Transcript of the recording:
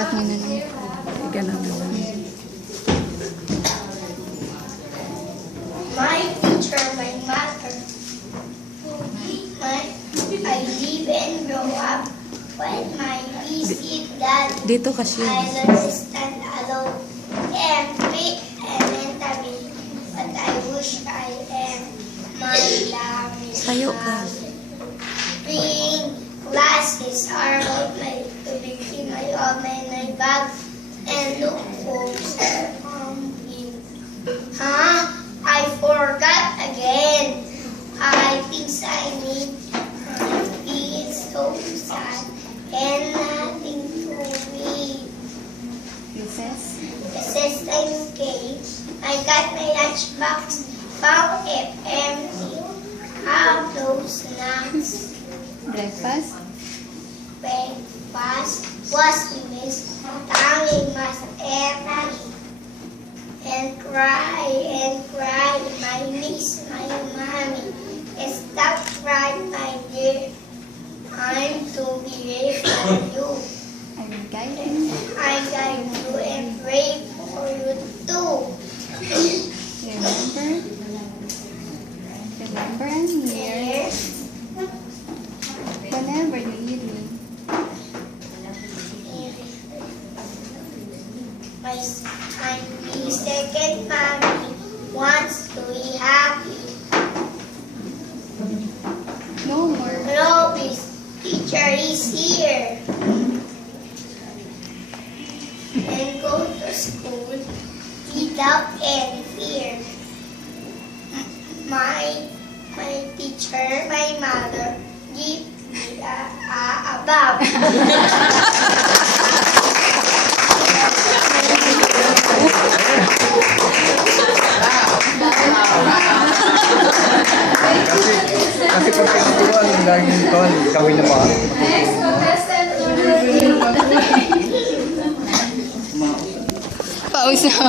Ikat mo na lang. Ganun na lang. My teacher, my mother. I live and grow up when my visit dad. Dito kasi. I learn to stand alone and speak elementary, but I wish I am my loving Sayo ka. Being classes are all my to begin my my bag and look for something. Huh? I forgot again. I think I need it's so sad and nothing to read. Princess? It says okay. I got my lunchbox. Found it empty. Have those snacks. Breakfast? Breakfast was missed. Tanging mas empty. And cry. My niece, my mommy. Stop crying, my dear. I'm to be here for you. I will guide you. I guide you and pray for you too. Remember? Remember I'm here. Yes. Whenever you need me. My second mommy wants to be happy. No more. Robby's teacher is here. And go to school without any fear. My teacher, my mother, give me a bab. Kasi pag pinaturuan ng laging kon, gawin na ba? Next contestant. Pause na.